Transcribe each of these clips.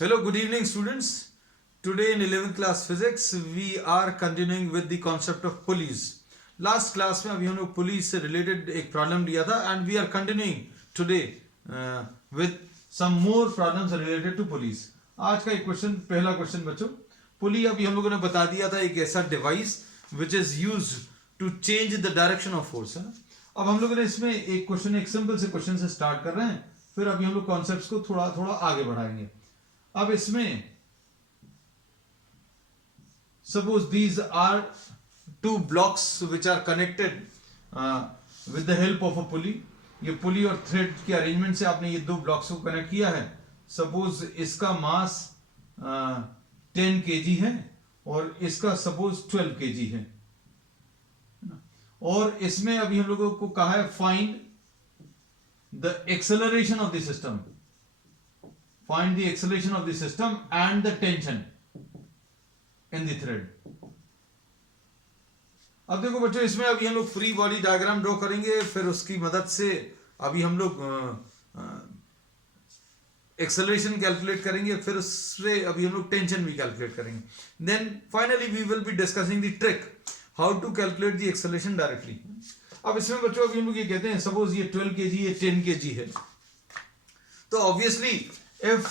Hello, good evening, students. Today in 11th class physics, we are continuing with the concept of pulleys. Last class में अभी हम लोग police से related एक problem लिया था and we are continuing today with some more problems related to pulleys. आज का एक क्वेश्चन, पहला क्वेश्चन बच्चों, पुली अभी हम लोगों ने बता दिया था एक ऐसा device which is use to change the direction of force, है ना. अब हम लोगों ने इसमें एक क्वेश्चन, एक सिंपल से क्वेश्चन से स्टार्ट कर रहे हैं, फिर अभी हम लोग कॉन्सेप्ट्स को थोड़ा थोड़ा आगे बढ़ाएंगे. अब इसमें suppose these are two blocks which are connected with the help of a pulley. ये पुली और थ्रेड के अरेंजमेंट से आपने ये दो ब्लॉक्स को कनेक्ट किया है. सपोज इसका मास 10 kg है और इसका सपोज 12 kg है. और इसमें अभी हम लोगों को कहा है find the acceleration of the system, find the acceleration of the system and the tension in the thread. अब देखो बच्चों, इसमें अभी हम लोग फ्री बॉडी डायग्राम ड्रॉ करेंगे, फिर उसकी मदद से अभी हम लोग एक्सेलरेशन कैलकुलेट करेंगे, फिर उससे अभी हम लोग टेंशन भी कैलकुलेट करेंगे. Then finally we will be discussing the trick how to calculate the acceleration directly. अब इसमें बच्चों अभी हम लोग ये कहते हैं, सपोज ये 12 kg ये 10 kg है, तो obviously if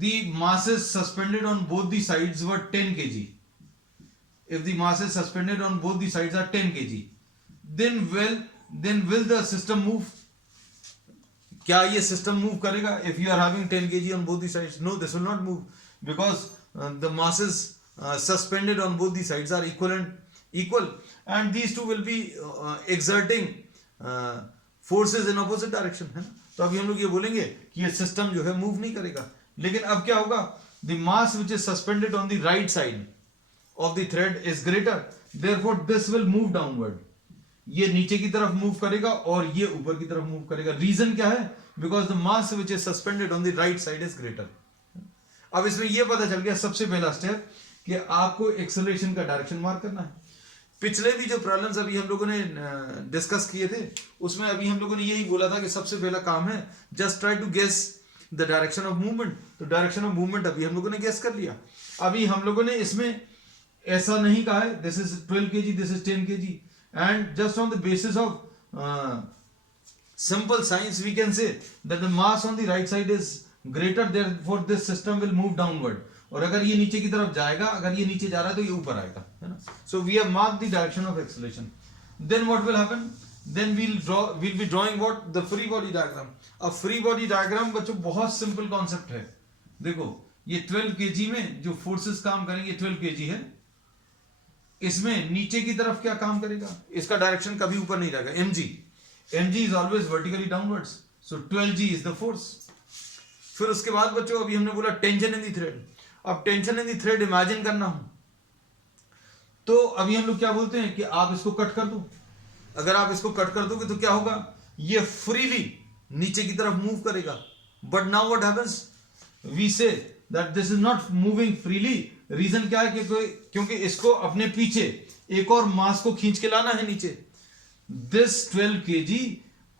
the masses suspended on both the sides were 10 kg, if the masses suspended on both the sides are 10 kg, then will the system move? क्या ये system move करेगा? If you are having 10 kg on both the sides, no, this will not move, because the masses suspended on both the sides are equal, and these two will be exerting forces in opposite direction, है ना. तो अभी हम लोग ये बोलेंगे कि ये सिस्टम जो है मूव नहीं करेगा. लेकिन अब क्या होगा, the mass which is suspended on the right side of the thread is greater, therefore this will move downward. ये नीचे की तरफ मूव करेगा और ये ऊपर की तरफ मूव करेगा. रीजन क्या है? Because the mass which is suspended on the right side is greater. अब इसमें यह पता चल गया सबसे पहला स्टेप कि आपको एक्सेलरेशन का डायरेक्शन मार्क करना है. पिछले भी जो प्रॉब्लम्स अभी हम लोगों ने डिस्कस किए थे, उसमें अभी हम लोगों ने यही बोला था कि सबसे पहला काम है just try to guess the direction of movement. तो डायरेक्शन ऑफ मूवमेंट अभी हम लोगों ने गेस कर लिया. अभी हम लोगों ने इसमें ऐसा नहीं कहा है this is 12 kg, this is 10 kg, and just on the basis of simple science we can say that the mass on the right side is greater, therefore this system will move downward. और अगर ये नीचे की तरफ जाएगा, अगर ये नीचे जा रहा है तो ये ऊपर आएगा, है ना. So we have marked the direction of acceleration. Then what will happen? Then we'll be drawing what? The free body diagram. अब फ्री बॉडी डायग्राम बच्चों बहुत सिंपल कॉन्सेप्ट है. देखो ये 12 kg में जो फोर्सेस काम करेंगे 12 kg है. इसमें नीचे की तरफ क्या काम करेगा? इसका डायरेक्शन कभी ऊपर नहीं रहेगा. mg is always vertically downwards, so 12g is the force. फिर उसके बाद बच्चों अभी हमने बोला टेंशन इन द थ्रेड. अब tension in the thread imagine करना हो तो अभी हम लोग क्या बोलते हैं कि आप इसको कट कर दो. अगर आप इसको कट कर दोगे तो क्या होगा, ये फ्रीली नीचे की तरफ मूव करेगा. But now what happens, we say that this is not moving freely. Reason क्या है कि क्योंकि इसको अपने पीछे एक और मास को खींच के लाना है नीचे. This 12 kg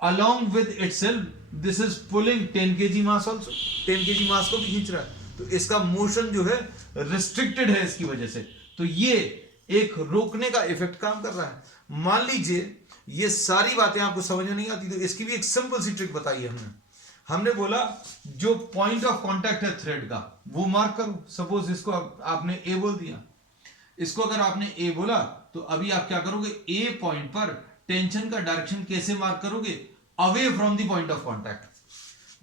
along with itself, this is pulling 10 kg mass also. 10 kg मास को भी खींच रहा है, तो इसका मोशन जो है रिस्ट्रिक्टेड है इसकी वजह से. तो ये एक रोकने का इफेक्ट काम कर रहा है. मान लीजिए ये सारी बातें आपको समझ में नहीं आती, तो इसकी भी एक सिंपल सी ट्रिक बताई है हमने बोला जो पॉइंट ऑफ कांटेक्ट है थ्रेड का वो मार्क करो. सपोज इसको आपने ए बोल दिया. इसको अगर आपने ए बोला तो अभी आप क्या करोगे, ए पॉइंट पर टेंशन का डायरेक्शन कैसे मार्क करोगे? Away from the point of contact.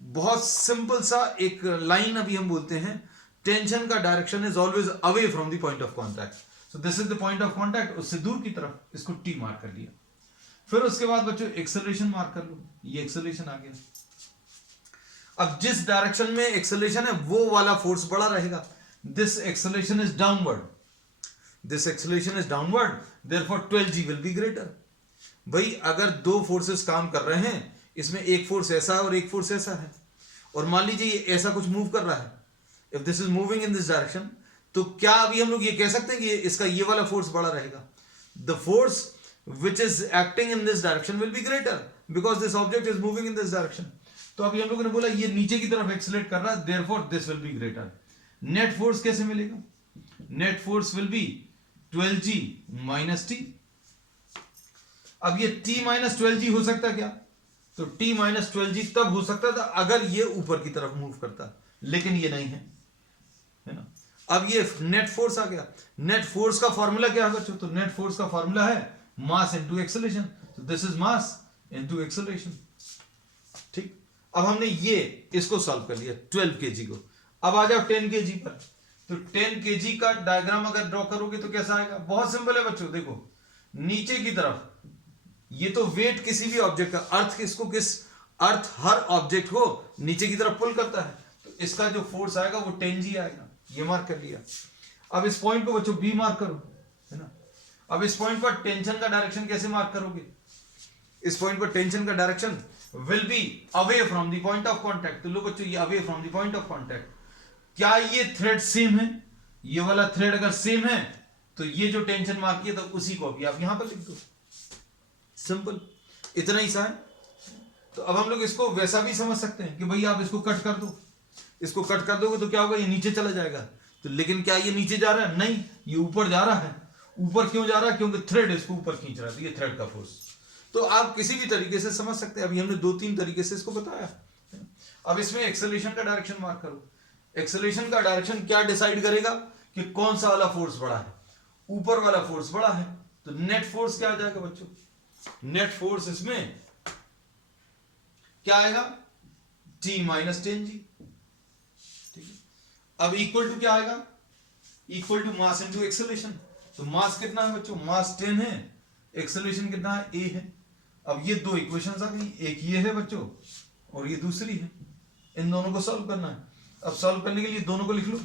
बहुत सिंपल सा एक लाइन अभी हम बोलते हैं, टेंशन का direction is always away from the point of contact. So this is the point of contact. उससे दूर की तरफ इसको टी मार्क कर लिया. फिर उसके बाद बच्चों एक्सेलरेशन मार्क कर लो. ये एक्सेलरेशन आ गया. अब जिस डायरेक्शन में एक्सेलरेशन है वो वाला फोर्स बड़ा रहेगा. This acceleration is downward, this acceleration is downward, therefore 12g will be greater. भाई अगर दो फोर्सेस काम कर रहे हैं, इसमें एक फोर्स ऐसा है और एक फोर्स ऐसा है, और मान लीजिए ये ऐसा कुछ मूव कर रहा है, if this is moving in this direction, तो क्या अभी हम लोग ये कह सकते हैं कि इसका ये वाला फोर्स बड़ा रहेगा? The force which is acting in this direction will be greater because this object is moving in this direction. तो अभी हम लोगों ने बोला ये नीचे की तरफ एक्सेलरेट कर रहा है, therefore this will be greater. Net force कैसे मिलेगा? Net force will B 12G minus T. अब ये T माइनस 12G हो सकता क्या? तो T माइनस 12G तब हो सकता था अगर ये ऊपर की तरफ मूव करता, लेकिन ये नहीं है ना। अब ये नेट फोर्स आ गया। नेट फोर्स का फॉर्मूला क्या है बच्चों? तो नेट फोर्स का फॉर्मूला है मास इनटू एक्सेलरेशन। तो this is mass into acceleration. ठीक, अब हमने ये इसको सॉल्व कर लिया 12 kg को। अब आ जाओ 10 kg पर। तो 10 kg का डायग्राम अगर ड्रॉ करोगे तो कैसा आएगा? बहुत सिंपल है बच्चों, देखो नीचे की तरफ ये तो वेट किसी भी ऑब्जेक्ट का, अर्थ किसको किस अर्थ हर ऑब्जेक्ट को नीचे की तरफ पुल करता है, तो इसका जो फोर्स आएगा वो 10G आएगा। ये मार्क कर लिया। अब इस पॉइंट को बच्चों बी मार्क करो, है ना। अब इस पॉइंट पर टेंशन का डायरेक्शन कैसे मार्क करोगे? इस पॉइंट पर टेंशन का direction will be away from the point of contact. तो लो बच्चों, ये away from the point of contact. क्या ये थ्रेड सेम है? ये वाला थ्रेड अगर सेम है तो ये जो टेंशन मार्क किया तो उसी को अभी आप यहां पर लिख दो। सिंपल, इतना ही सा है। तो अब हम लोग इसको वैसा भी समझ सकते हैं कि भाई आप इसको कट कर दो। इसको कट कर दोगे तो क्या होगा? ये नीचे चला जाएगा। तो लेकिन क्या ये नीचे जा रहा है? नहीं, ये ऊपर जा रहा है। ऊपर क्यों जा रहा है? क्योंकि थ्रेड इसको ऊपर खींच रहा है। तो ये थ्रेड का फोर्स। तो आप किसी भी तरीके से समझ सकते हैं। अभी हमने 2-3 तरीके से इसको बताया। अब इसमें एक्सेलरेशन का डायरेक्शन मार्क करो। एक्सेलरेशन का डायरेक्शन क्या डिसाइड करेगा कि कौन सा वाला फोर्स बड़ा है? ऊपर वाला फोर्स बड़ा है। तो नेट फोर्स क्या आ जाएगा बच्चों? नेट फोर्स इसमें क्या आएगा? T minus 10G। ठीक है, अब इक्वल टू क्या आएगा? Equal to mass into acceleration. तो मास कितना है बच्चों? मास 10 है। एक्सेलरेशन कितना है? A है। अब ये दो इक्वेशंस आ गई, एक ये है बच्चों और ये दूसरी है। इन दोनों को सॉल्व करना है। अब सॉल्व करने के लिए दोनों को लिख लो।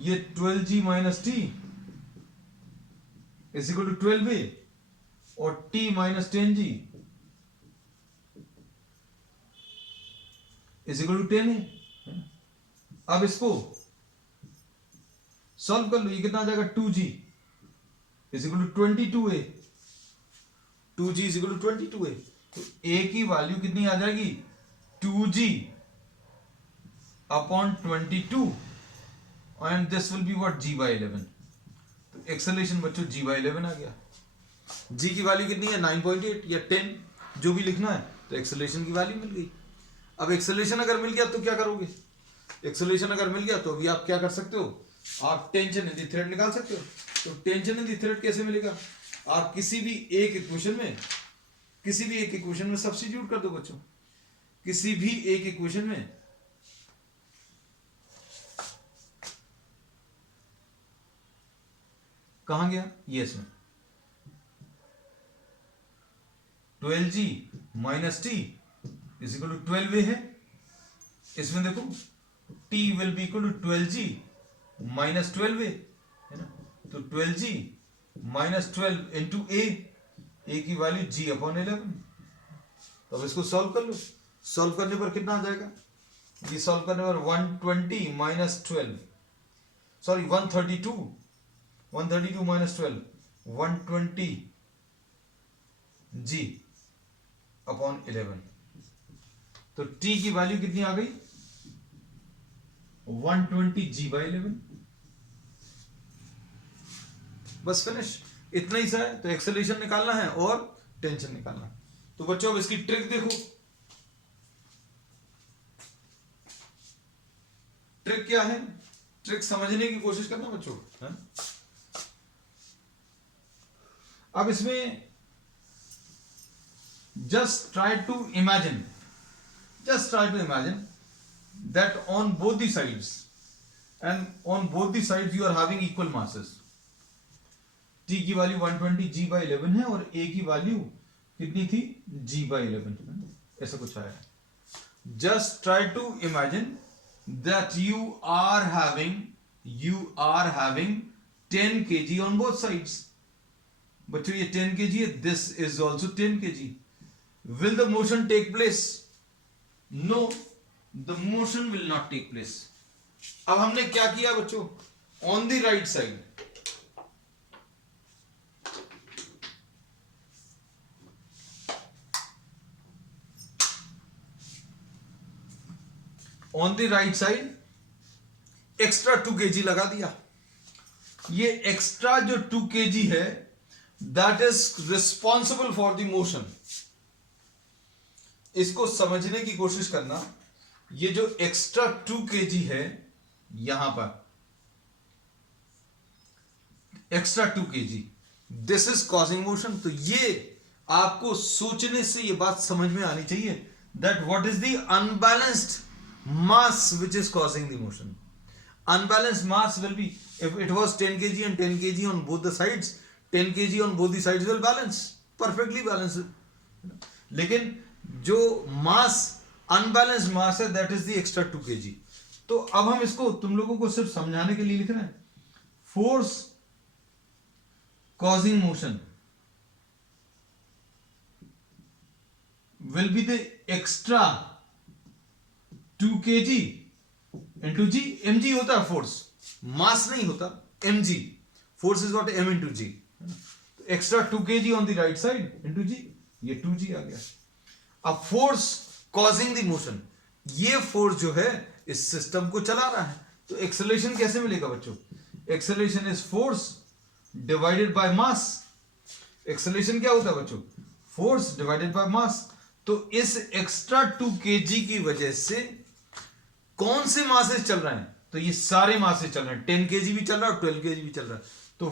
ये 12G minus T is equal to 12A और T minus 10G is equal to 10A। अब इसको सॉल्व कर लो। ये कितना आ जाएगा? 2G is equal to 22A। 2G is equal to 22A। तो A की वैल्यू कितनी आ जाएगी? 2G upon 22 and this will be what? G by 11। तो एक्सेलरेशन बच्चों G by 11 आ गया। G की वैल्यू कितनी है? 9.8 या 10, जो भी लिखना है। तो एक्सेलरेशन की वैल्यू मिल गई। अब एक्सेलरेशन अगर मिल गया तो क्या करोगे? एक्सेलरेशन अगर मिल गया तो अभी आप क्या कर सकते हो? आप टेंशन इन द थ्रेड निकाल सकते हो। तो टेंशन इन द थ्रेड कैसे मिलेगा? आप किसी भी एक इक्वेशन में सब्स्टिट्यूट कर दो बच्चों। किसी भी एक इक्वेशन में कहां गया? ये इसमें 12G minus T is equal to 12A है। इसमें देखो T will be equal to 12G minus 12A, है ना। तो 12G माइनस 12 इंटू A की वैल्यू G अपॉन 11। तो अब इसको सॉल्व कर लो। सॉल्व करने पर कितना आ जाएगा? ये सॉल्व करने पर 120 minus 12, sorry 132 minus 12 120 G upon 11। तो T की वैल्यू कितनी आ गई? 120 G by 11। बस फिनिश, इतना ही सा है। तो एक्सेलरेशन निकालना है और टेंशन निकालना है। तो बच्चों अब इसकी ट्रिक देखो। ट्रिक क्या है? ट्रिक समझने की कोशिश करना बच्चों, है? अब इसमें just try to imagine that on both the sides you are having equal masses। T की वैल्यू 120 G by 11 है और A की वैल्यू कितनी थी? G by 11, ऐसा कुछ आया। Just try to imagine that you are having 10 kg on both sides। बच्चों ये 10 kg है, this is also 10 kg। Will the motion take place? No, the motion will not take place। अब हमने क्या किया बच्चों? On the right side extra 2 kg लगा दिया। ये एक्स्ट्रा जो 2 kg है that is responsible for the motion. इसको समझने की कोशिश करना। ये जो एक्स्ट्रा 2 kg है यहां पर extra 2 kg this is causing motion. तो ये आपको सोचने से ये बात समझ में आनी चाहिए that what is the unbalanced mass which is causing the motion. Unbalanced mass will be, if it was 10 kg and 10 kg on both the sides, 10 kg on both the sides will balance, perfectly balance। लेकिन जो मास unbalanced मास है that is the extra 2 kg। तो अब हम इसको तुम लोगों को सिर्फ समझाने के लिए लिख रहे हैं, force causing motion will be the extra 2 kg into g. M g होता है फोर्स, मास नहीं होता, m g. Force is what m into g. Extra 2 kg on the right side into g, ये 2g आ गया। अब force causing the motion, ये force जो है इस सिस्टम को चला रहा है। तो एक्सेलरेशन कैसे मिलेगा बच्चों? Acceleration is force divided by mass. Acceleration क्या होता है बच्चों? Force divided by mass. तो इस एक्स्ट्रा 2 kg की वजह से कौन से मासेस चल रहे हैं? तो ये सारे मासेस चल रहे हैं। 10 kg भी चल रहा है और 12 kg भी चल रहा है। तो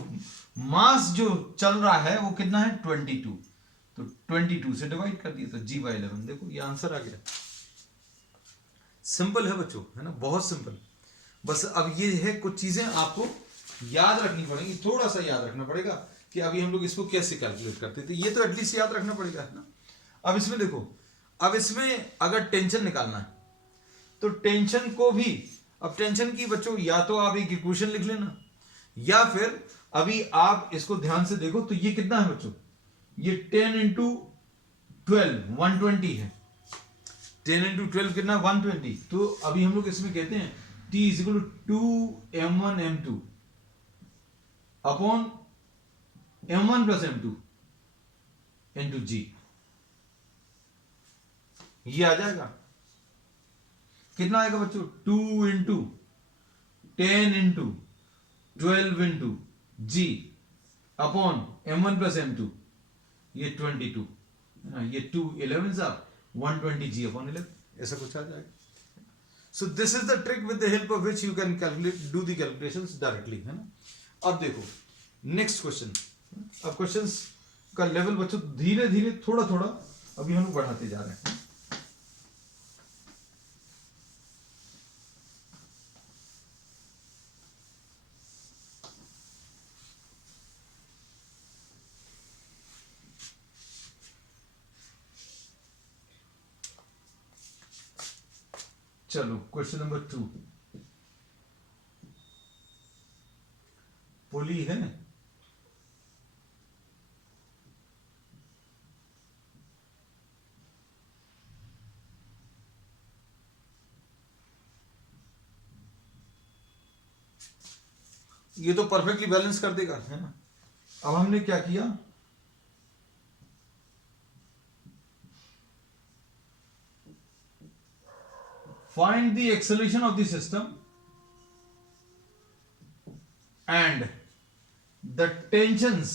मास जो चल रहा है वो कितना है? 22। तो 22 से डिवाइड कर दिया तो g/11। देखो ये आंसर आ गया। सिंपल है बच्चों, है ना, बहुत सिंपल। बस अब ये है कुछ चीजें आपको याद रखनी पड़ेगी, थोड़ा सा याद रखना पड़ेगा कि अभी हम लोग इसको कैसे कैलकुलेट करते थे। ये तो एटलीस्ट याद रखना पड़ेगा, है ना। अब इसमें देखो, अब इसमें अगर टेंशन निकालना है तो टेंशन को भी, अब टेंशन की बच्चों या तो आप एक इक्वेशन लिख लेना, या फिर अभी आप इसको ध्यान से देखो तो ये कितना है बच्चों? ये 10 इंटू 12 120 है। 10 इंटू 12 कितना? 120। तो अभी हम लोग इसमें कहते हैं T is equal to 2m1 m2 upon m1 plus m2 into g। ये आ जाएगा, कितना आएगा बच्चों? 2 into 10 into 12 into G upon m1 plus m2, ये 22, ये 2 11 आप 120 g अपॉन 11, ऐसा कुछ आ जाएगा। So this is the trick with the help of which you can calculate, do the calculations directly, है ना। अब देखो नेक्स्ट क्वेश्चन। अब क्वेश्चंस का लेवल बच्चों धीरे धीरे थोड़ा थोड़ा अभी हम लोग बढ़ाते जा रहे हैं। चलो क्वेश्चन नंबर 2। पुली है, ये तो परफेक्टली बैलेंस कर देगा, है ना। अब हमने क्या किया, find the acceleration of the system and the tensions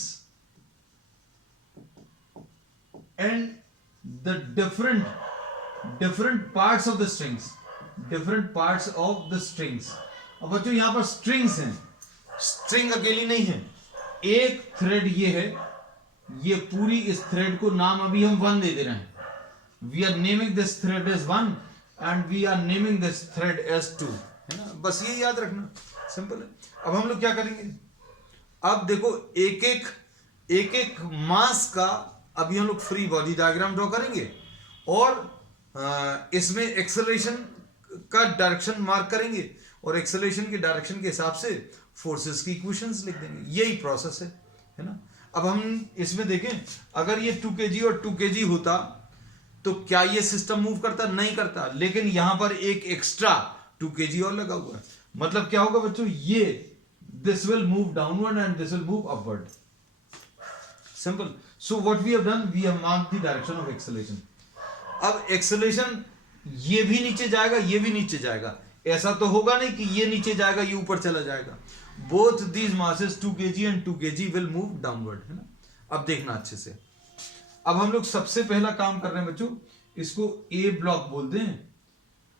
and the different parts of the strings, different parts of the strings। अब बच्चों यहां पर स्ट्रिंग्स हैं, स्ट्रिंग अकेली नहीं है, एक थ्रेड ये है, ये पूरी इस थ्रेड को नाम अभी हम 1 दे दे रहे हैं। We are naming this thread as 1 and we are naming this thread as 2, है ना। बस ये याद रखना, सिंपल है। अब हम लोग क्या करेंगे, अब देखो एक एक मास का अभी हम लोग फ्री बॉडी डायग्राम ड्रॉ करेंगे और इसमें एक्सेलरेशन का डायरेक्शन मार्क करेंगे और एक्सेलरेशन के डायरेक्शन के हिसाब से फोर्सेस की इक्वेशंस लिख देंगे। यही प्रोसेस है ना। अब हम इसमें देखें, अगर ये 2 kg और 2 kg होता तो क्या ये सिस्टम मूव करता? नहीं करता। लेकिन यहां पर एक एक्स्ट्रा 2 kg और लगा हुआ है, मतलब क्या होगा बच्चों, ये this will move downward and this will move upward. Simple. So what we have done, we have marked the direction of acceleration. अब एक्सेलरेशन ये भी नीचे जाएगा, ये भी नीचे जाएगा, ऐसा तो होगा नहीं कि ये नीचे जाएगा ये ऊपर चला जाएगा। Both these masses 2 kg and 2 kg will move downward, है ना। अब देखना अच्छे से, अब हम लोग सबसे पहला काम कर रहे हैं बच्चों, इसको ए ब्लॉक बोलते हैं,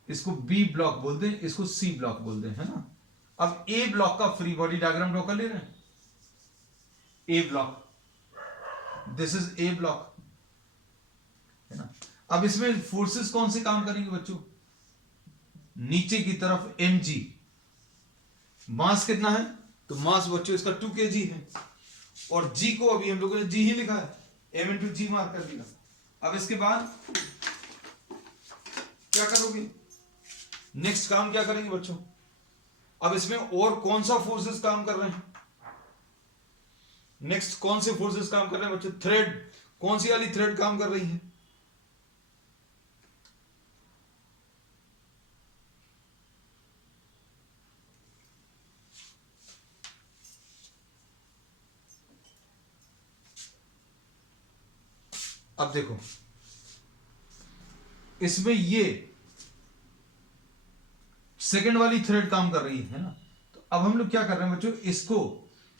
इसको बी ब्लॉक बोलते हैं, इसको सी ब्लॉक बोलते हैं, है ना। अब ए ब्लॉक का फ्री बॉडी डायग्राम ड्रॉ कर ले रहे हैं। A block, this is a block, है ना। अब इसमें फोर्सेस कौन से काम करेंगे बच्चों, नीचे की तरफ mg, मास कितना है, तो मास बच्चों इसका 2 kg है, और g को अभी हम लोगों ने g ही लिखा है, m इंटू जी मार्क कर दिया। अब इसके बाद क्या करोगे, नेक्स्ट काम क्या करेंगे बच्चों, अब इसमें और कौन सा फोर्सेस काम कर रहे हैं, नेक्स्ट कौन से फोर्सेस काम कर रहे हैं बच्चों, थ्रेड, कौन सी वाली थ्रेड काम कर रही है, अब देखो इसमें ये सेकंड वाली थ्रेड काम कर रही है ना। तो अब हम लोग क्या कर रहे हैं बच्चों, इसको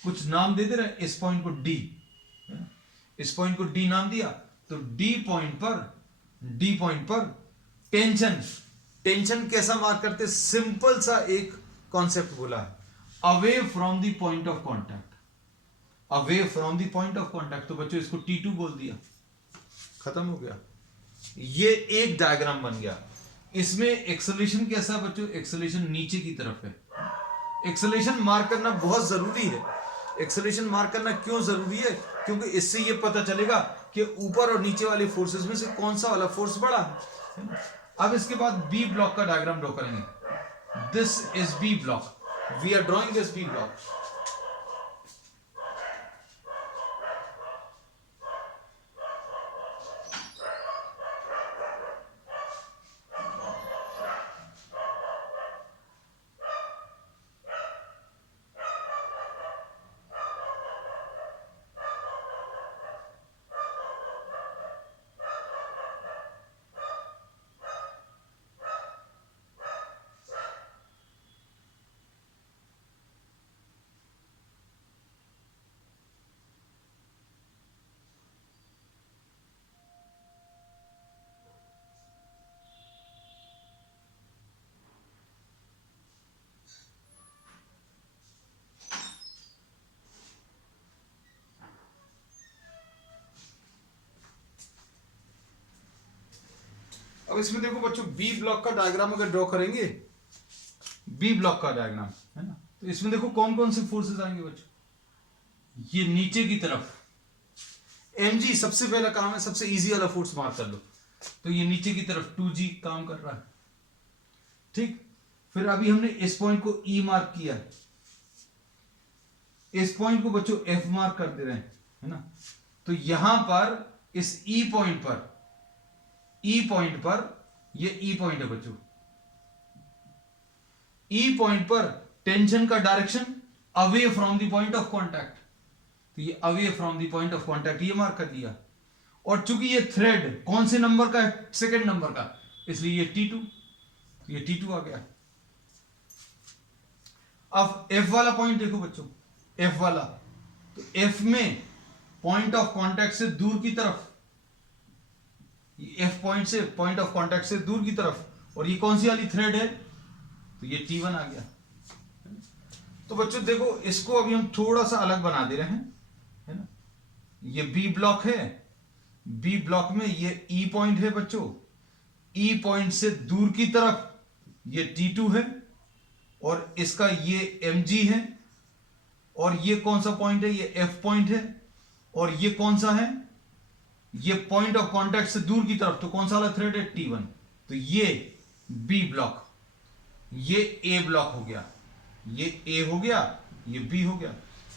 कुछ नाम दे दे रहे हैं, इस पॉइंट को डी, इस पॉइंट को डी नाम दिया, तो डी पॉइंट पर टेंशन, टेंशन कैसा मार्क करते, सिंपल सा एक कॉन्सेप्ट बोला है, away from the point of contact, away from the point of contact, तो बच्चों इसको T2 बोल दिया, खत्म हो गया। ये एक डायग्राम बन गया। इसमें एक्सेलरेशन कैसा बच्चों, एक्सेलरेशन नीचे की तरफ है। एक्सेलरेशन मार्क करना बहुत जरूरी है। एक्सेलरेशन मार्क करना क्यों जरूरी है, क्योंकि इससे ये पता चलेगा कि ऊपर और नीचे वाले फोर्सेस में से कौन सा वाला फोर्स बड़ा है। अब इसके बाद बी ब्लॉक का डायग्राम ड्रॉ करेंगे। This is B block, we are drawing this B block. अब इसमें देखो बच्चों, बी ब्लॉक का डायग्राम अगर ड्रॉ करेंगे, बी ब्लॉक का डायग्राम, है ना, तो इसमें देखो कौन कौन से फोर्सेस आएंगे बच्चों। ये नीचे की तरफ mg सबसे पहला काम है, सबसे इजी वाला फोर्स मार्क कर लो, तो ये नीचे की तरफ 2g काम कर रहा है, ठीक। फिर अभी हमने इस पॉइंट को E मार्क किया, इस पॉइंट को बच्चों F मार्क कर दे रहे हैं, है ना। तो यहां पर इस E पॉइंट पर ये E पॉइंट है बच्चों, E पॉइंट पर टेंशन का direction away from the point of contact, तो ये away from the point of contact ये मार्क कर दिया। और चूंकि ये थ्रेड कौन से नंबर का है, सेकंड नंबर का, इसलिए ये T2, तो ये T2 आ गया। अब F वाला पॉइंट देखो बच्चों, F वाला, तो F में पॉइंट ऑफ कांटेक्ट से दूर की तरफ, F पॉइंट से पॉइंट ऑफ कांटेक्ट से दूर की तरफ, और ये कौन सी वाली थ्रेड है, तो ये T1 आ गया। तो बच्चों देखो, इसको अभी हम थोड़ा सा अलग बना दे रहे हैं, है ना। ये B ब्लॉक है, B ब्लॉक में ये E पॉइंट है बच्चों, E पॉइंट से दूर की तरफ ये T2 है, और इसका ये mg है, और ये कौन सा पॉइंट है, ये F पॉइंट है, और ये कौन सा है, ये पॉइंट ऑफ कांटेक्ट से दूर की तरफ, तो कौन सा वाला थ्रेड है, T1। तो ये B ब्लॉक, ये A ब्लॉक हो गया, ये A हो गया, ये B हो गया।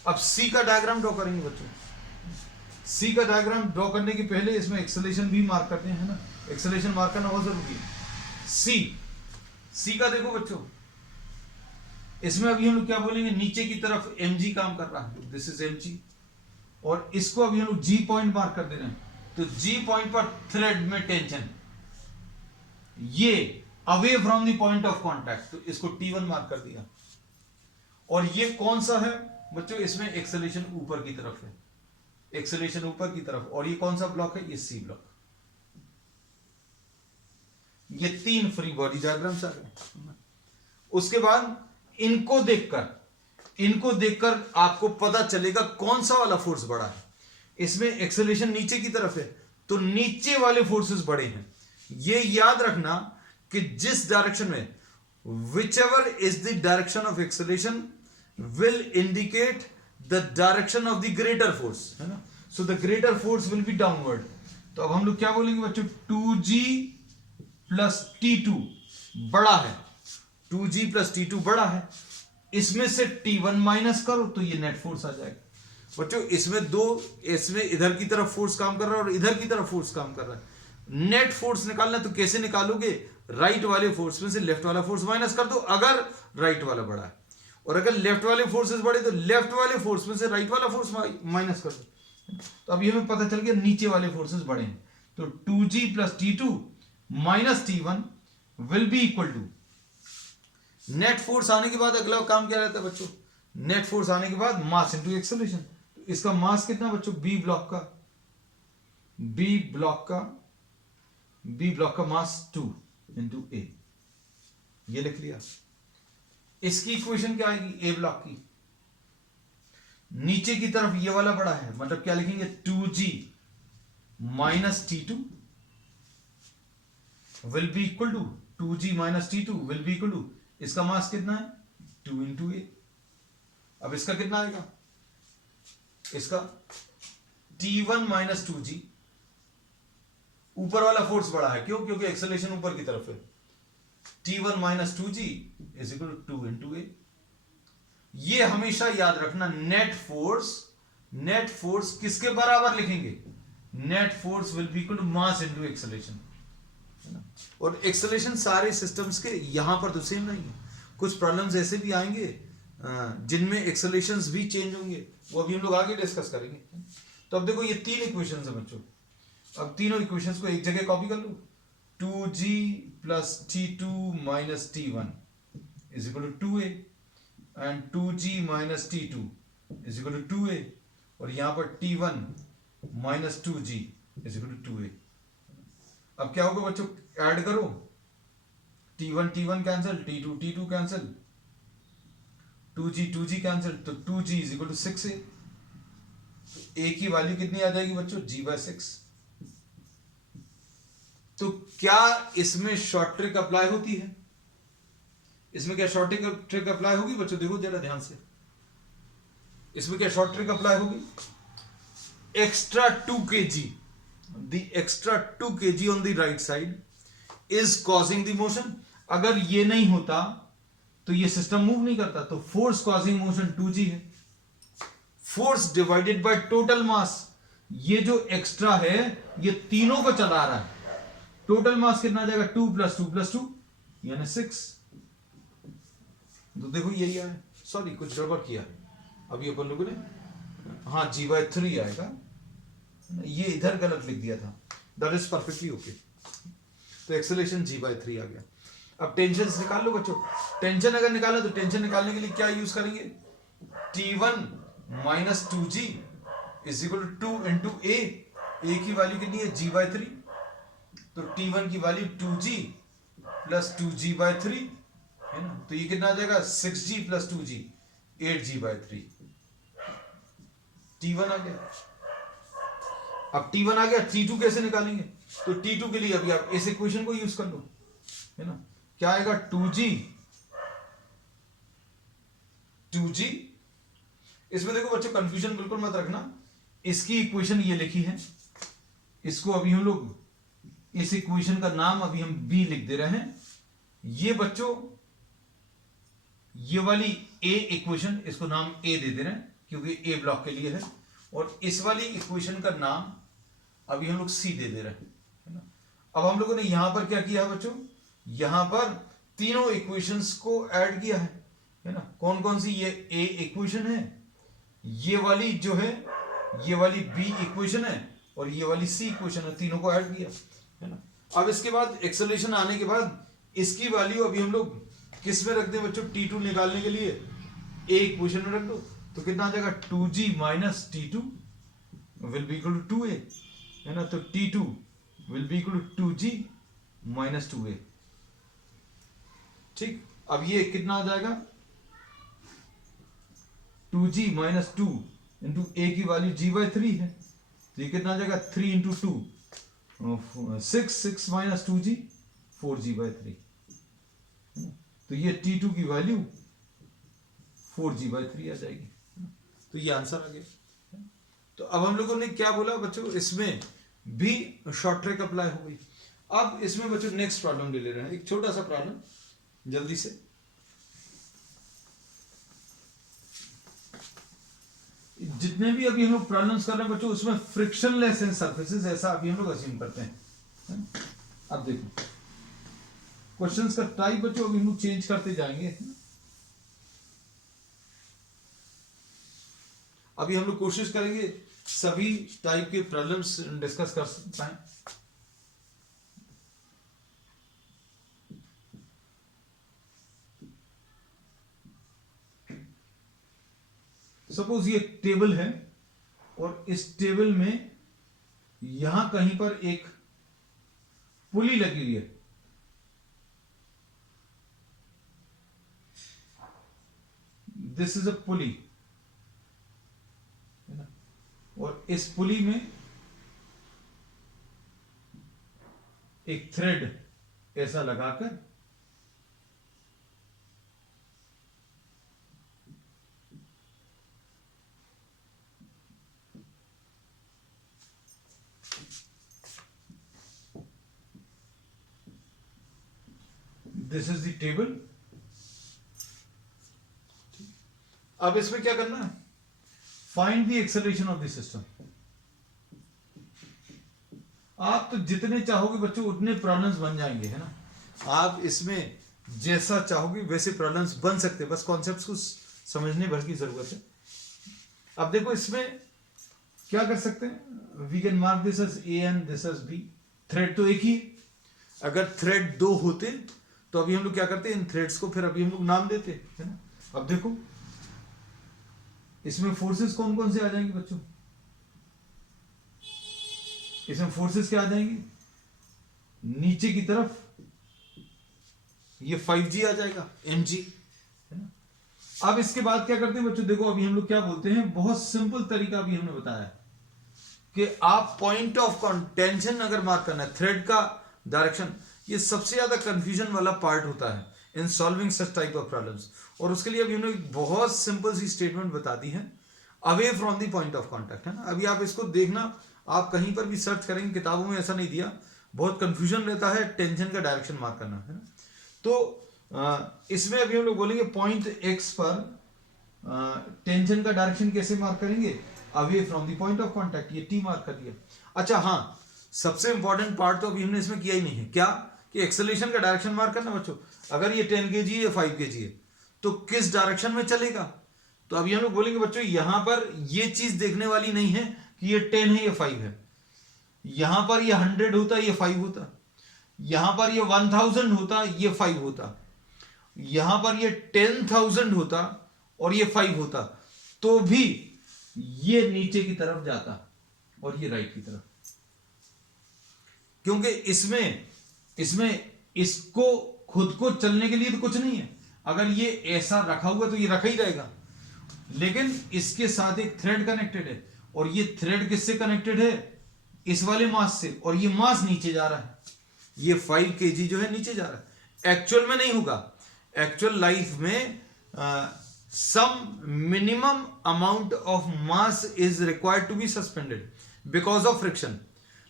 अब C का डायग्राम ड्रॉ करेंगे बच्चों। C का डायग्राम ड्रॉ करने के पहले इसमें एक्सेलरेशन भी मार्क करते हैं, है ना, एक्सेलरेशन मार्क करना बहुत जरूरी है। C का देखो बच्चों, इसमें अभी हम लोग क्या बोलेंगे, नीचे की तरफ mg काम कर रहा है, दिस इज mg, और इसको अभी हम लोग G पॉइंट मार्क कर दे रहे हैं, तो G पॉइंट पर थ्रेड में टेंशन, ये away from the point of contact, तो इसको T1 मार्क कर दिया। और ये कौन सा है बच्चों, इसमें एक्सेलरेशन ऊपर की तरफ है, एक्सेलरेशन ऊपर की तरफ। और ये कौन सा ब्लॉक है, ये C ब्लॉक। ये 3 फ्री बॉडी डायग्राम्स आ गए। उसके बाद इनको देखकर आपको पता चलेगा कौन सा वाला फोर्स बड़ा है। इसमें एक्सेलरेशन नीचे की तरफ है, तो नीचे वाले फोर्सेस बड़े हैं। ये याद रखना कि जिस डायरेक्शन में whichever is the direction of acceleration will indicate the direction of the greater force, है ना। so the greater force will be downward। तो अब हम लोग क्या बोलेंगे बच्चों, 2g plus T2 बड़ा है, 2g plus T2 बड़ा है। इसमें से T1 माइनस करो तो ये नेट फोर्स आ जाएगा। बच्चों इसमें इधर की तरफ फोर्स काम कर रहा है और इधर की तरफ फोर्स काम कर रहा है। नेट फोर्स निकालना तो कैसे निकालोगे, राइट वाले फोर्स में से लेफ्ट वाला फोर्स माइनस कर दो अगर राइट वाला बड़ा है, और अगर लेफ्ट वाले फोर्सेस बड़े तो लेफ्ट वाले फोर्स में से राइट वाला फोर्स माइनस कर दो। तो अभी हमें पता चल गया नीचे वाले फोर्सेस बड़े हैं, तो 2g plus T2 minus T1 will be equal to, net force आने के बाद अगला काम क्या रहता है बच्चों, नेट फोर्स आने के बाद मास इनटू एक्सेलरेशन। इसका मास कितना बच्चों, बी ब्लॉक का मास 2 इंटू ए, ये लिख लिया। इसकी इक्वेशन क्या आएगी, ए ब्लॉक की, नीचे की तरफ ये वाला बड़ा है, मतलब क्या लिखेंगे 2g minus T2 will be equal to 2g minus T2 will be equal to, इसका मास कितना है 2 इंटू ए। अब इसका कितना आएगा, इसका T1 माइनस 2g, ऊपर वाला फोर्स बड़ा है, क्यों, क्योंकि एक्सेलरेशन ऊपर की तरफ है। T1 minus 2g is equal to 2 into a. ये हमेशा याद रखना, नेट फोर्स किसके बराबर लिखेंगे, net force will be equal to mass into acceleration, है ना। और एक्सेलरेशन सारे सिस्टम्स के यहां पर तो सेम नहीं है, कुछ प्रॉब्लम्स ऐसे भी आएंगे जिनमें एक्सेलरेशंस भी चेंज होंगे, वो अभी हम लोग आगे डिस्कस करेंगे। तो अब देखो ये 3 इक्वेशंस है बच्चों, अब तीनों इक्वेशंस को एक जगह कॉपी कर लो, 2g plus T2 minus T1 is equal to 2a and 2g minus T2 is equal to 2a, और यहां पर T1 minus 2g is equal to 2a। अब क्या होगा बच्चों, ऐड करो, T1 cancel, T2 cancel, 2g cancel, तो 2g is equal to 6a। a की वैल्यू कितनी आ जाएगी बच्चों, g/6। तो क्या इसमें शॉर्ट ट्रिक अप्लाई होती है, इसमें क्या शॉर्ट ट्रिक अप्लाई होगी बच्चों, देखो जरा ध्यान से, इसमें क्या शॉर्ट ट्रिक अप्लाई होगी, extra 2 kg, the extra 2 kg on the right side is causing the motion. अगर ये नहीं होता तो ये सिस्टम मूव नहीं करता, तो फोर्स कॉजिंग मोशन 2g है, force divided by total mass, ये जो एक्स्ट्रा है ये तीनों को चला रहा है, टोटल मास कितना आ जाएगा 2 + 2 + 2 यानी 6। तो देखो यही आया, सॉरी कुछ गड़बड़ किया अभी अपन लोगों ने, हाँ g/3 आएगा, ये इधर गलत लिख दिया था, दैट इज परफेक्टली ओके। तो एक्सेलरेशन g/3 आ गया। अब टेंशन निकाल लो बच्चों, टेंशन अगर निकाला तो टेंशन निकालने के लिए क्या यूज करेंगे, T1 minus 2g is equal to 2 into a, a की वैल्यू कितनी है g/3, तो T1 की वैल्यू 2g plus 2g/3 है ना, तो ये कितना आ जाएगा 6g plus 2g 8g/3, T1 आ गया। अब T1 आ गया, T2 कैसे निकालेंगे, तो T2 के लिए अभी आप इस इक्वेशन को यूज कर लो, है ना, क्या आएगा 2g, इसमें देखो बच्चों कंफ्यूजन बिल्कुल मत रखना, इसकी इक्वेशन ये लिखी है, इसको अभी हम लोग इस इक्वेशन का नाम अभी हम b लिख दे रहे हैं। ये बच्चों ये वाली a इक्वेशन, इसको नाम a दे दे रहे हैं क्योंकि a ब्लॉक के लिए है, और इस वाली इक्वेशन का नाम अभी हम लोग c दे दे रहे हैं, है ना। अब हम लोगों ने यहां पर क्या किया है बच्चों, यहां पर तीनों इक्वेशंस को ऐड किया है ना। कौन कौन सी, ये a इक्वेशन है, ये वाली जो है ये वाली b इक्वेशन है, और ये वाली c इक्वेशन है, तीनों को ऐड किया है ना। अब इसके बाद एक्सेलरेशन आने के बाद इसकी वैल्यू अभी हम लोग किस में रख दें बच्चों, T2 निकालने के लिए ए इक्वेशन में रख दो, तो कितना आ जाएगा 2G minus T2 will be equal to 2A, है ना। तो T2 will be equal to 2G minus 2A। ठीक, अब ये कितना आ जाएगा 2G माइनस 2 इंटू ए की वैल्यू G/3 है, तो ये कितना आ जाएगा 3 इंटू 2 6 माइनस 2G 4G/3, तो ये T2 की वैल्यू 4G/3 आ जाएगी। तो ये आंसर आ गया। तो अब हम लोगों ने क्या बोला बच्चों, इसमें भी शॉर्ट ट्रैक अप्लाई हो गई। अब इसमें बच्चों नेक्स्ट प्रॉब्लम ले रहे हैं, एक छोटा सा प्रॉब्लम जल्दी से। जितने भी अभी हम लोग प्रॉब्लम्स कर रहे हैं बच्चों, उसमें फ्रिक्शनलेस इन सरफेसेस, ऐसा अभी हम लोग अज्यूम करते हैं। अब देखो क्वेश्चंस का टाइप बच्चों अभी हम लोग चेंज करते जाएंगे। अभी हम लोग कोशिश करेंगे सभी टाइप के प्रॉब्लम्स डिस्कस कर पाए। सपोज ये टेबल है और इस टेबल में यहां कहीं पर एक पुली लगी हुई है। दिस इज अ पुली, और इस पुली में एक थ्रेड ऐसा लगाकर दिस इज द टेबल। अब इसमें क्या करना है, find the acceleration of the system. आप तो जितने चाहोगे बच्चों उतने प्रॉब्लम्स बन जाएंगे, है ना। आप इसमें जैसा चाहोगे वैसे प्रॉब्लम्स बन सकते हैं, बस कॉन्सेप्ट्स को समझने भर की जरूरत है। अब देखो इसमें क्या कर सकते हैं, we can mark this as A and this as B. Thread तो एक ही, अगर थ्रेड दो होते तो अभी हम लोग क्या करते हैं, इन थ्रेड्स को फिर अभी हम लोग नाम देते, है ना। अब देखो इसमें फोर्सेस कौन कौन से आ जाएंगे बच्चों, इसमें फोर्सेस क्या आ जाएंगे, नीचे की तरफ ये 5G आ जाएगा mg, है ना। अब इसके बाद क्या करते हैं बच्चों, देखो अभी हम लोग क्या बोलते हैं, बहुत सिंपल तरीका अभी हमने बताया कि आप पॉइंट ऑफ टेंशन अगर मार्क करना है, थ्रेड का डायरेक्शन, ये सबसे ज्यादा कंफ्यूजन वाला पार्ट होता है in solving such type of problems. और उसके लिए अभी हमने एक बहुत सिंपल सी स्टेटमेंट बता दी है, away from the point of contact, है ना। अभी आप इसको देखना, आप कहीं पर भी सर्च करेंगे, किताबों में ऐसा नहीं दिया, बहुत कंफ्यूजन रहता है टेंशन का डायरेक्शन मार्क करना, है ना। तो इसमें अभी हम लोग बोलेंगे पॉइंट एक्स पर टेंशन का डायरेक्शन कैसे मार्क करेंगे, away from the point of contact, ये टी मार्क कर दिया। अच्छा हाँ, सबसे इंपॉर्टेंट पार्ट तो अभी हमने इसमें किया ही नहीं है, क्या कि एक्सेलरेशन का डायरेक्शन मार्क करना बच्चों। अगर ये 10 kg है या 5 kg है तो किस डायरेक्शन में चलेगा। तो अभी हम लोग बोलेंगे बच्चों यहां पर ये चीज देखने वाली नहीं है कि ये 10 है या 5 है, यहां पर ये 100 होता ये 5 होता, यहां पर ये 1000 होता ये 5 होता, यहां पर ये 10,000 होता और ये 5 होता, तो भी ये नीचे की तरफ जाता और ये राइट की तरफ, क्योंकि इसमें इसको खुद को चलने के लिए तो कुछ नहीं है। अगर ये ऐसा रखा हुआ तो ये रखा ही रहेगा, लेकिन इसके साथ एक थ्रेड कनेक्टेड है और ये थ्रेड किससे कनेक्टेड है, इस वाले मास से, और ये मास नीचे जा रहा है, ये 5 kg जो है नीचे जा रहा है। एक्चुअल में नहीं होगा, एक्चुअल लाइफ में some minimum amount of mass is required to be suspended because of friction,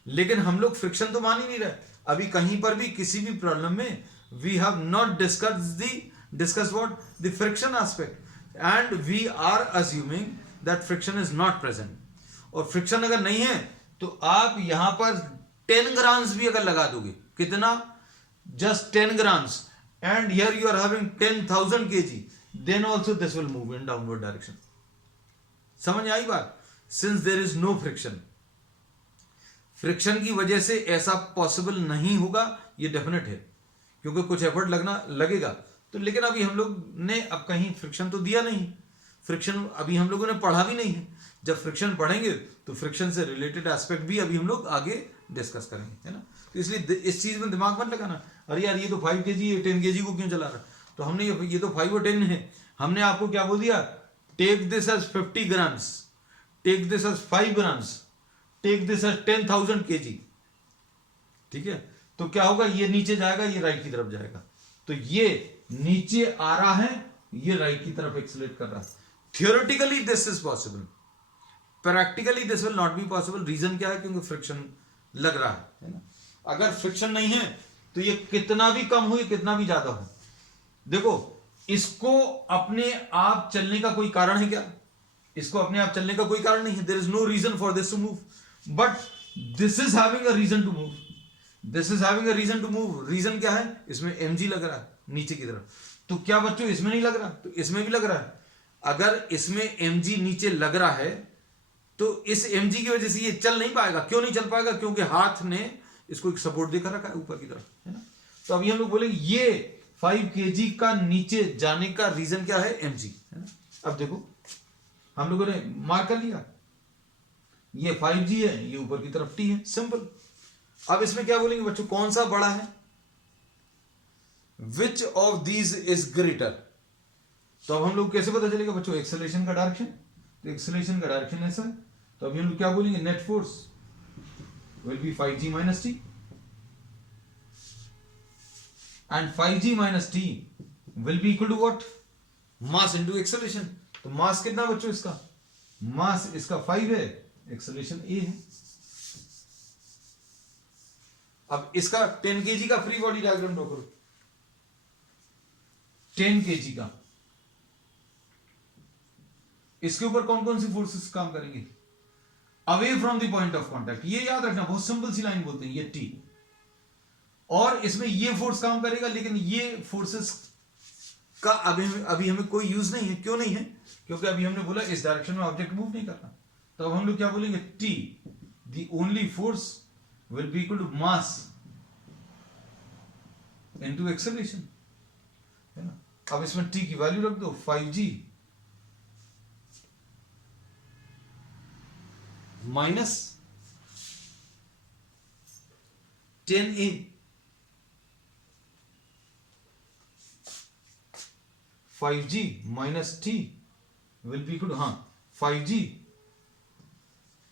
लेकिन हम लोग फ्रिक्शन तो मान ही नहीं रहे। अभी कहीं पर भी किसी भी प्रॉब्लम में we have not discuss what the friction aspect and we are assuming that friction is not present. और फ्रिक्शन अगर नहीं है तो आप यहां पर 10 ग्राम्स भी अगर लगा दोगे, कितना, just 10 grams, and here you are having 10,000 kg, then also this will move in downward direction. समझ आई बात, since there is no friction, friction की वजह से ऐसा पॉसिबल नहीं होगा, ये डेफिनेट है, क्योंकि कुछ एफर्ट लगेगा। तो लेकिन अभी हम लोग ने अब कहीं फ्रिक्शन तो दिया नहीं, फ्रिक्शन अभी हम लोगों ने पढ़ा भी नहीं है। जब फ्रिक्शन पढ़ेंगे तो फ्रिक्शन से रिलेटेड एस्पेक्ट भी अभी हम लोग आगे डिस्कस करेंगे, है ना। तो इसलिए इस चीज में दिमाग मत लगाना, अरे यार ये तो 5 kg है, 10 kg को क्यों चला रहा। तो हमने ये तो 5 और 10 है, हमने आपको क्या बोल दिया, take this as 50 grams, take this as 5 grams, take this as 10,000 kg। ठीक है, तो क्या होगा, ये नीचे जाएगा, ये राइट की तरफ जाएगा। तो ये नीचे आ रहा है, ये राइट की तरफ एक्सेलरेट कर रहा है। Theoretically this is possible, practically this will not be possible. Reason क्या है, क्योंकि फ्रिक्शन लग रहा है ना। अगर फ्रिक्शन नहीं है तो ये कितना भी कम हो, कितना भी ज्यादा हो, देखो इसको अपने आप चलने का कोई कारण है क्या, इसको अपने आप चलने का कोई कारण नहीं है। There is no reason for this to move, but this is having a reason to move, this is having a reason to move. Reason क्या है, इसमें mg लग रहा है नीचे की तरफ। तो क्या बच्चों इसमें नहीं लग रहा, तो इसमें भी लग रहा है। अगर इसमें mg नीचे लग रहा है तो इस mg की वजह से ये चल नहीं पाएगा। क्यों नहीं चल पाएगा, क्योंकि हाथ ने इसको एक सपोर्ट देकर रखा है ऊपर की तरफ, है ना। तो अभी हम लोग बोलेंगे ये 5 kg का नीचे जाने का रीजन क्या है, mg, है ना। अब देखो हम लोगों ने मार्क कर लिया, ये 5g है, ये ऊपर की तरफ t है, सिंपल। अब इसमें क्या बोलेंगे बच्चों, कौन सा बड़ा है, which of these is greater. तो अब हम लोग कैसे पता चलेगा बच्चों, एक्सेलरेशन का डायरेक्शन, तो एक्सेलरेशन का डायरेक्शन ऐसा है। तो अभी हम लोग क्या बोलेंगे, net force will be 5g minus T, and 5g minus T will be equal to what, mass into acceleration. तो मास कितना बच्चों इसका, मास इसका 5 है, एक्सेलरेशन a है। अब इसका 10 kg का फ्री बॉडी डायग्राम ड्रॉ करो, 10 kg का, इसके ऊपर कौन कौन सी फोर्सेस काम करेंगे, away from the point of contact. ये याद रखना, बहुत सिंपल सी लाइन बोलते हैं ये टी, और इसमें ये फोर्स काम करेगा, लेकिन ये फोर्सेस का अभी हमें कोई यूज नहीं है। क्यों नहीं है, क्योंकि अभी हमने बोला इस डायरेक्शन में ऑब्जेक्ट मूव नहीं करना। तो अब हम लोग क्या बोलेंगे, T the only force will be equal to mass into acceleration, है ना। अब इसमें टी की वैल्यू रख दो 5g minus 10a, 5g minus t will be equal to, हाँ 5g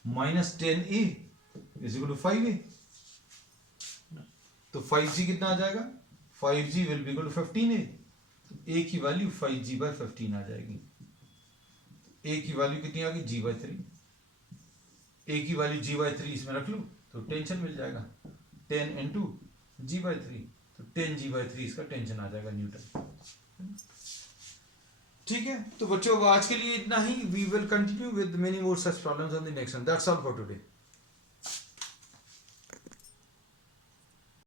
minus 10a is equal to 5a। तो 5g कितना आ जाएगा, 5g will be equal to 15a। तो a की वैल्यू 5g बाय 15 आ जाएगी। a की वैल्यू कितनी आ गई, g बाय 3। a की वैल्यू g बाय 3 इसमें रख लो तो टेंशन मिल जाएगा, 10 इंटू g बाय 3, तो 10g बाय 3 इसका टेंशन आ जाएगा न्यूटन। ठीक है, तो बच्चों आज के लिए इतना ही। We will continue with many more such problems on the next one. That's all for today.